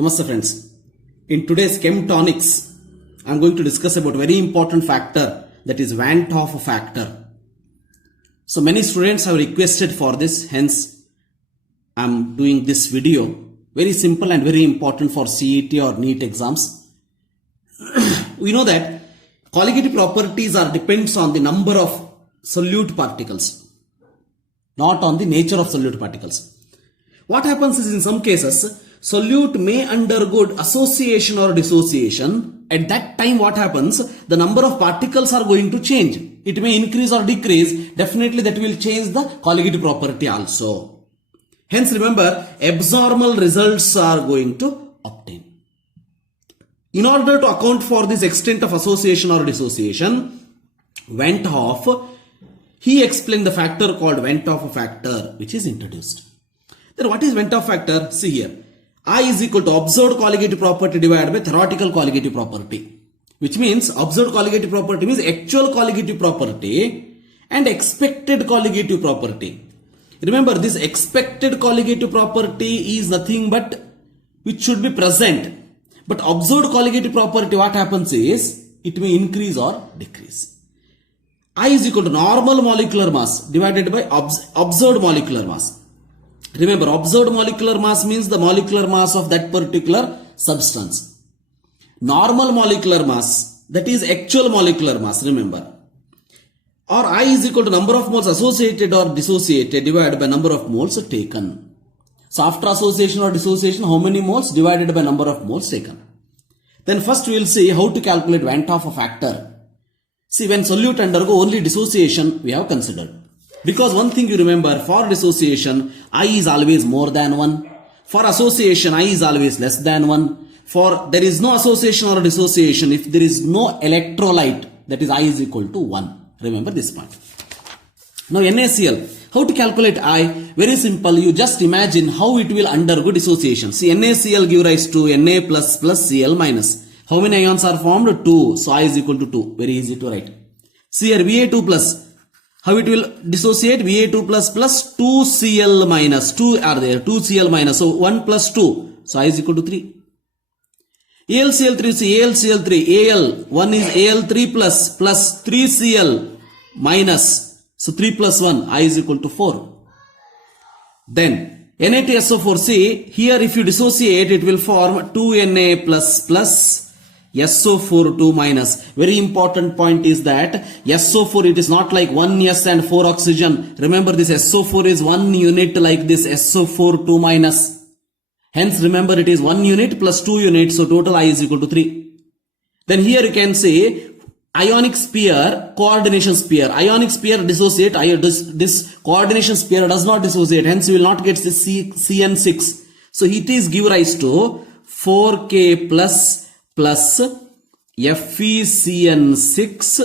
Namaste friends. In today's Chem Tonics, I am going to discuss about very important factor, that is Van't Hoff factor. So many students have requested for this, hence I am doing this video. Very simple and very important for CET or NEET exams. We know that colligative properties depends on the number of solute particles, not on the nature of solute particles. What happens is, in some cases, solute may undergo association or dissociation. At that time, what happens? The number of particles are going to change. It may increase or decrease. Definitely that will change the colligative property also. Hence remember, abnormal results are going to obtain. In order to account for this extent of association or dissociation, Van't Hoff, he explained the factor called Van't Hoff factor, which is introduced. Then what is Van't Hoff factor? See here. I is equal to observed colligative property divided by theoretical colligative property. Which means observed colligative property means actual colligative property and expected colligative property. Remember, this expected colligative property is nothing but which should be present. But observed colligative property, what happens is it may increase or decrease. I is equal to normal molecular mass divided by observed molecular mass. Remember, observed molecular mass means the molecular mass of that particular substance. Normal molecular mass, that is actual molecular mass, remember. Or I is equal to number of moles associated or dissociated divided by number of moles taken. So after association or dissociation, how many moles divided by number of moles taken. Then first we will see how to calculate Van't Hoff factor. See, when solute undergo only dissociation, we have considered. Because one thing you remember, for dissociation, I is always more than 1. For association, I is always less than 1. For there is no association or dissociation if there is no electrolyte, that is I is equal to 1. Remember this point. Now NaCl, how to calculate I? Very simple, you just imagine how it will undergo dissociation. See, NaCl give rise to Na plus plus Cl minus. How many ions are formed? 2. So I is equal to 2. Very easy to write. See here, Va2 plus. How it will dissociate? Va2 plus plus 2Cl minus. 2 are there. 2Cl minus. So 1 plus 2. So I is equal to 3. AlCl3, see AlCl3. Al. 1 is Al3 plus 3Cl minus. So 3 plus 1. I is equal to 4. Then Na2SO4. See, here if you dissociate, it will form 2Na plus SO4 2 minus. Very important point is that SO4, it is not like 1 S and 4 oxygen. Remember, this SO4 is 1 unit like this SO4 2 minus. Hence remember, it is 1 unit plus 2 units. So total I is equal to 3. Then here you can say ionic sphere, coordination sphere. Ionic sphere dissociate. This coordination sphere does not dissociate. Hence you will not get this CN6. So it is give rise to 4K plus FeCN6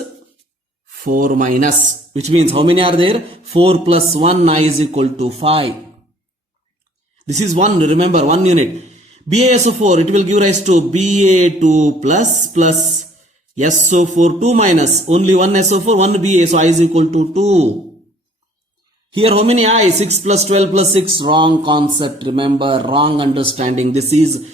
4 minus, which means how many are there? 4 plus 1 I is equal to 5. This is 1, remember, 1 unit. BaSO4, it will give rise to Ba2 plus SO4 2 minus. Only 1 SO4, 1 Ba, so I is equal to 2. Here how many I? 6 plus 12 plus 6. Wrong concept, remember, wrong understanding. This is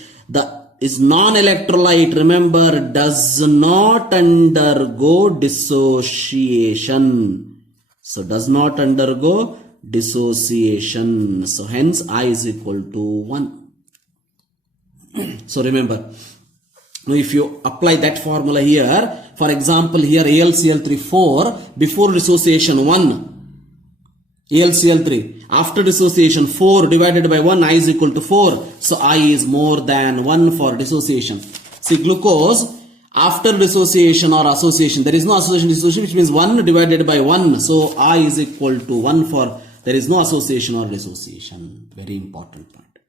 non-electrolyte, remember, does not undergo dissociation. So does not undergo dissociation. So hence I is equal to 1. So remember, now if you apply that formula here, for example, here AlCl3 4, before dissociation 1. AlCl3. After dissociation 4 divided by 1, I is equal to 4. So I is more than 1 for dissociation. See, glucose, after dissociation or association, there is no association dissociation, which means 1 divided by 1. So I is equal to 1 for there is no association or dissociation. Very important point.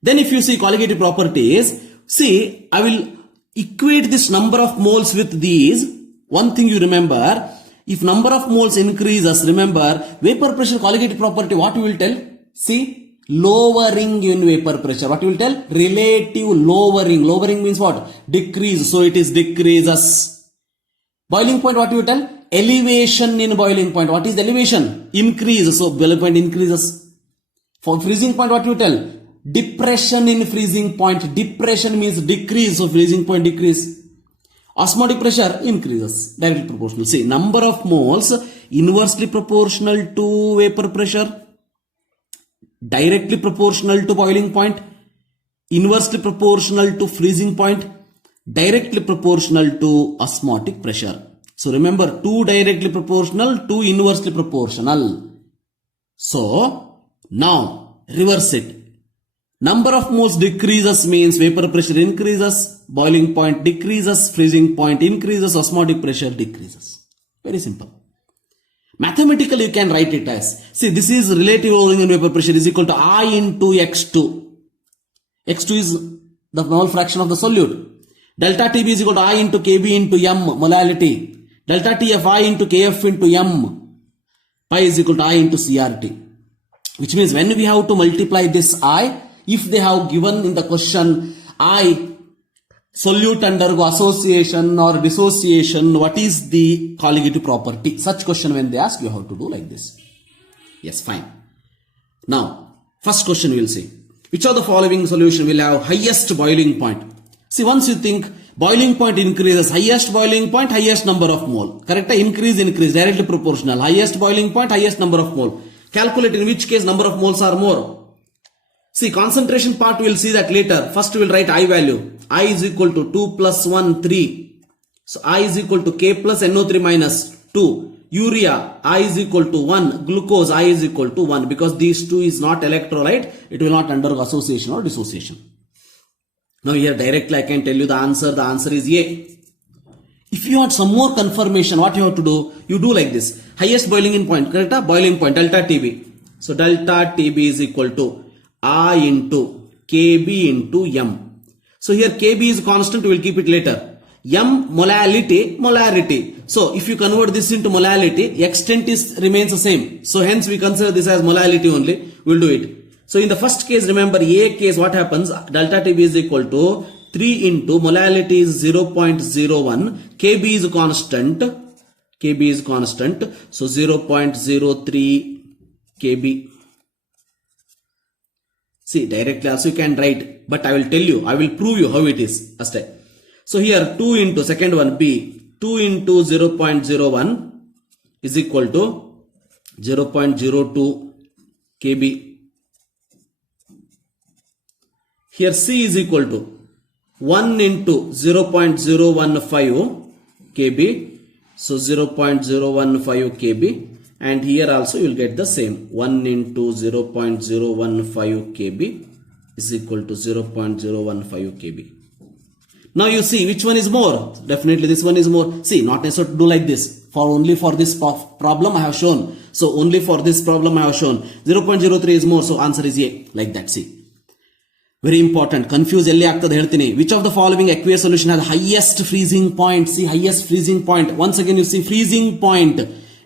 Then if you see colligative properties, see, I will equate this number of moles with these. One thing you remember, if number of moles increases, remember, vapor pressure colligative property, what you will tell? See, lowering in vapor pressure. What you will tell? Relative lowering. Lowering means what? Decrease. So it is decreases. Boiling point, what you will tell? Elevation in boiling point. What is the elevation? Increase. So boiling point increases. For freezing point, what you tell? depression in freezing point. Depression means decrease, so freezing point decrease. Osmotic pressure increases, directly proportional. See, number of moles inversely proportional to vapor pressure, directly proportional to boiling point, inversely proportional to freezing point, directly proportional to osmotic pressure. So remember, 2 directly proportional, 2 inversely proportional. So now reverse it. Number of moles decreases means vapor pressure increases, boiling point decreases, freezing point increases, osmotic pressure decreases. Very simple. Mathematically you can write it as, see, this is relative Origen vapor pressure is equal to I into x2. x2 is the mole fraction of the solute. Delta Tb is equal to I into Kb into m, molality. Delta Tf I into Kf into m. Pi is equal to I into CRT. Which means when we have to multiply this I, if they have given in the question I solute undergo association or dissociation, what is the colligative property? Such question when they ask, you have to do like this. Yes, fine. Now, first question we will see. Which of the following solution will have highest boiling point? See, once you think boiling point increases, highest boiling point, highest number of mole. Correct? Increase, directly proportional. Highest boiling point, highest number of mole. Calculate in which case number of moles are more. See, concentration part we will see that later. First we will write I value. I is equal to 2 plus 1, 3. So I is equal to K plus NO3 minus 2. Urea, I is equal to 1. Glucose, I is equal to 1. Because these two is not electrolyte, it will not undergo association or dissociation. Now here directly I can tell you the answer. The answer is A. If you want some more confirmation, what you have to do? You do like this. Highest boiling point, correct? Boiling point, delta Tb. So delta Tb is equal to I into Kb into m. So here Kb is constant, we will keep it later. M molarity. So if you convert this into molality, extent remains the same. So hence we consider this as molality only. We will do it. So in the first case, remember A case, what happens? Delta Tb is equal to 3 into molality is 0.01. Kb is constant. Kb is constant. So 0.03 Kb. See, directly also you can write, but I will tell you, I will prove you how it is. So here 2 into second one B, 2 into 0.01 is equal to 0.02 Kb. Here C is equal to 1 into 0.015 Kb. So 0.015 Kb. And here also you will get the same. 1 into 0.015 Kb is equal to 0.015 Kb. Now you see which one is more. Definitely this one is more. See, not necessary to do like this. Only for this problem I have shown. So only for this problem I have shown. 0.03 is more. So answer is A. Like that. See. Very important. Confuse elli agtade heltini. Which of the following aqueous solution has highest freezing point? See, highest freezing point. Once again you see freezing point.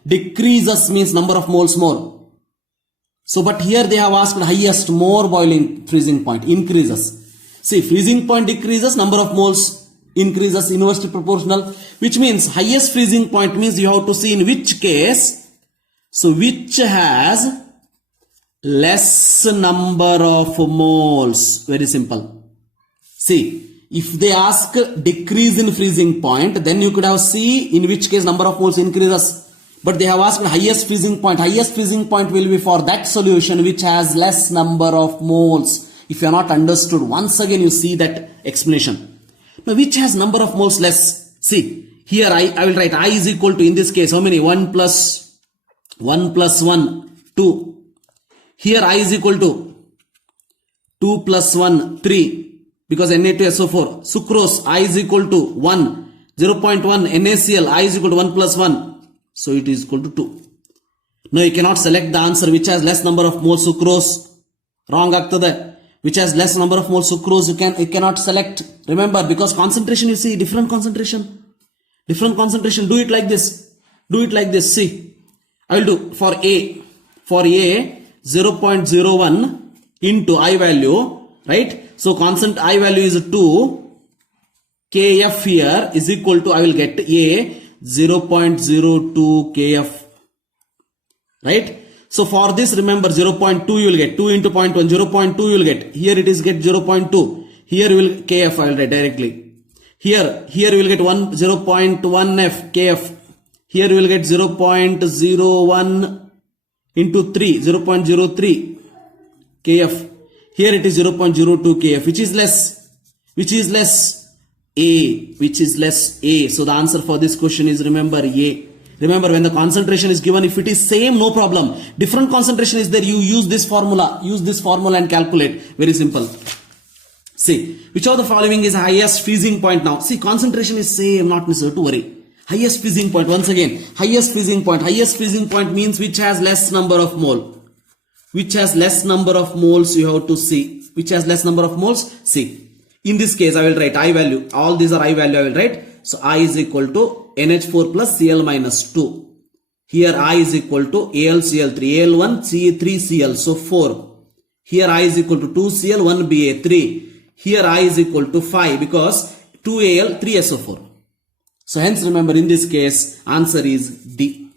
Decreases means number of moles more. So, but here they have asked highest, more boiling freezing point, increases. See, freezing point decreases, number of moles increases, inversely proportional, which means highest freezing point means you have to see in which case. So, which has less number of moles. Very simple. See, if they ask decrease in freezing point, then you could have C, in which case number of moles increases. But they have asked highest freezing point. Highest freezing point will be for that solution which has less number of moles. If you are not understood, once again you see that explanation. Now which has number of moles less? See, here I will write I is equal to, in this case, how many? 1 plus 1, 2. Here I is equal to 2 plus 1, 3. Because Na2SO4. Sucrose, I is equal to 1. 0.1 NaCl, I is equal to 1 plus 1. So it is equal to 2. Now you cannot select the answer which has less number of moles sucrose. Wrong agtade. Which has less number of moles sucrose, you cannot select. Remember, because concentration you see different concentration. Different concentration. Do it like this. Do it like this. See. I will do for A. For A 0.01 into I value. Right. So constant I value is 2. Kf here is equal to, I will get A 0.02 Kf. Right. So for this, remember 0.2 you will get 2 into 0.1, 0.2 you will get. Here it is get 0.2. Here you will kf I will write directly. Here you will get 0.1f kf. Here you will get 0.01 into 3, 0.03 kf. Here it is 0.02 kf, which is less. A. So the answer for this question is, remember, A. Remember, when the concentration is given, if it is same, no problem. Different concentration is there, you use this formula and calculate. Very simple. See, which of the following is highest freezing point now? See, concentration is same, not necessary to worry. Highest freezing point, once again, highest freezing point means which has less number of mole. Which has less number of moles, you have to see. Which has less number of moles? See. In this case, I will write I value. All these are I value, I will write. So I is equal to NH4 plus Cl minus 2. Here I is equal to AlCl3, Al1, Ce3Cl, so 4. Here I is equal to 2Cl, 1Ba3. Here I is equal to 5 because 2Al, 3SO4. So hence remember, in this case, answer is D.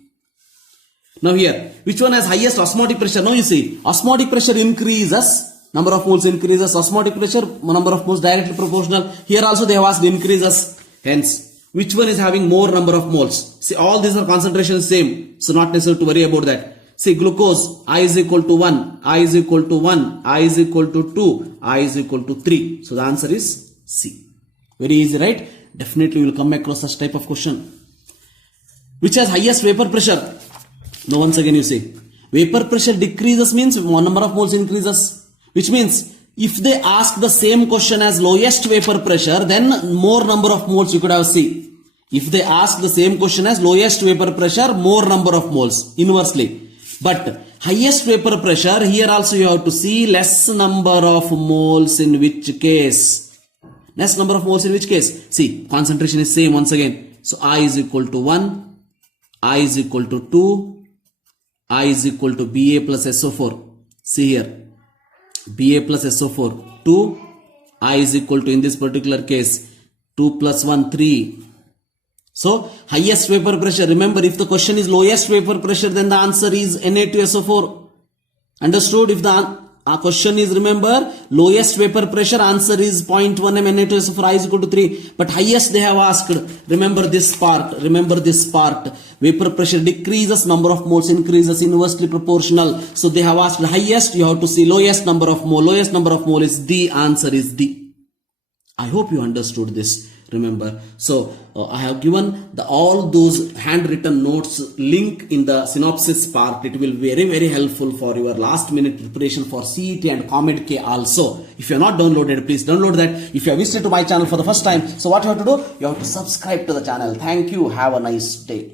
Now here, which one has highest osmotic pressure? Now you see, osmotic pressure increases, number of moles increases, osmotic pressure, number of moles directly proportional. Here also they have asked increases. Hence, which one is having more number of moles? See, all these are concentrations same. So not necessary to worry about that. See, glucose, I is equal to 1, I is equal to 1, I is equal to 2, I is equal to 3. So the answer is C. Very easy, right? Definitely you will come across such type of question. Which has highest vapor pressure? Now once again you see, vapor pressure decreases means one number of moles increases. Which means, if they ask the same question as lowest vapor pressure, then more number of moles you could have seen. If they ask the same question as lowest vapor pressure, more number of moles, inversely. But highest vapor pressure, here also you have to see less number of moles in which case. Less number of moles in which case? See, concentration is same once again. So I is equal to 1, I is equal to 2, I is equal to Ba plus SO4. See here. Ba plus SO4, 2, I is equal to, in this particular case, 2 plus 1, 3. So, highest vapor pressure, remember, if the question is lowest vapor pressure, then the answer is Na2SO4. Understood? If the question is, remember, lowest vapor pressure, answer is 0.1 m Na2SO4, I is equal to 3. But highest they have asked, remember this part, vapor pressure decreases, number of moles increases, inversely proportional. So they have asked highest, you have to see lowest number of mole. Lowest number of mole is D, answer is D. I hope you understood this. Remember, so I have given all those handwritten notes link in the synopsis part. It will be very helpful for your last minute preparation for CET and COMEDK also. If you are not downloaded, please download that. If you have visited to my channel for the first time, so what you have to do? You have to subscribe to the channel. Thank you. Have a nice day.